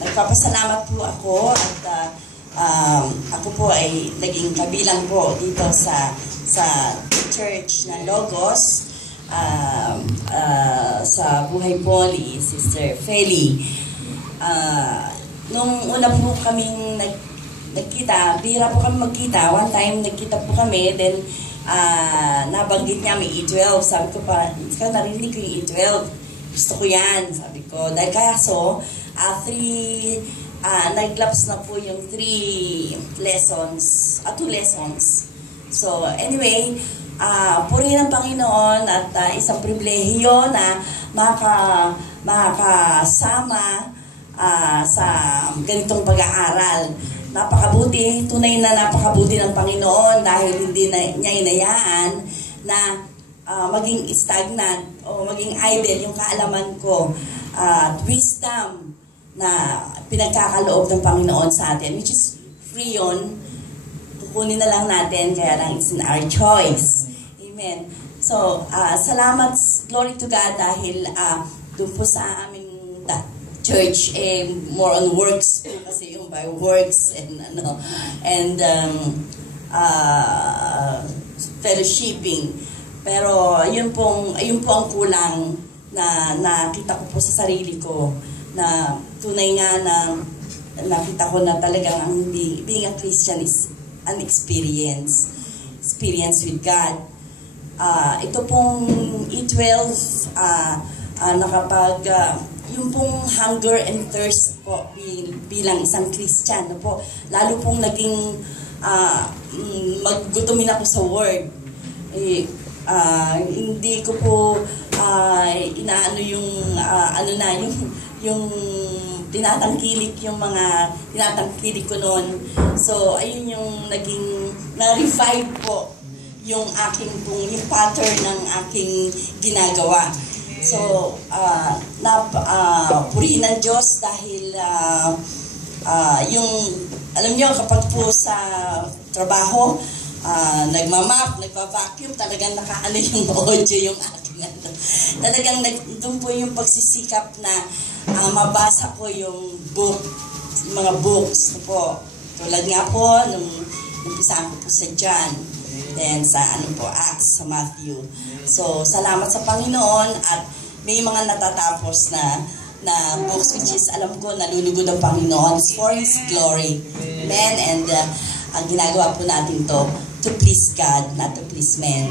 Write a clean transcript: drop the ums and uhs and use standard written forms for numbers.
Nagpapasalamat po ako at ako po ay naging kabilang po dito sa church na Logos sa Buhay Poly, Sister Feli. Nung una po kaming nagkita, bihira po kami magkita. One time nagkita po kami, then nabanggit niya may E12. Sabi ko pa, narinig ko yung E12. Gusto ko yan, sabi ko. Dahil kaya so, nag-lapse na po yung 2 lessons. So, anyway, purihin ng Panginoon at isang pribilehiyo na makakasama sa ganitong pag-aaral. Napakabuti, tunay na napakabuti ng Panginoon dahil hindi niya inayaan na maging stagnant o maging idle yung kaalaman ko at wisdom na pinagkakaloob ng Panginoon sa atin, which is free yun. Kukunin na lang natin, kaya lang it's in our choice. Amen. So, salamat, glory to God dahil doon po sa aming church, more on works po kasi yung by works and fellowshipping. Pero yun po ang kulang na nakita ko po sa sarili ko, na tunay nga na nakita ko na talagang ang being a Christian is an experience with God. Ito pong E12 yung pong hunger and thirst po bilang isang Christian po, lalo pong naging maggutumin ako sa word. Hindi ko po inaano yung yung tinatangkilik yung mga tinatangkilik ko noon. So ayun yung naging na-revive po yung aking yung pattern ng aking ginagawa. So, purihin ng Diyos dahil yung, alam nyo, kapag po sa trabaho, nagmamap, nagpa-vacuum, talagang nakaano yung audio yung aking ano. Talagang doon po yung pagsisikap na mabasa ko yung mga books po. Tulad nga po, nung umpisa ko po sa John, then sa Acts, sa Matthew. So, salamat sa Panginoon at may mga natatapos na books which is alam ko nalulugod ang Panginoon for His glory. Amen. And ang ginagawa po natin to please God, not to please men.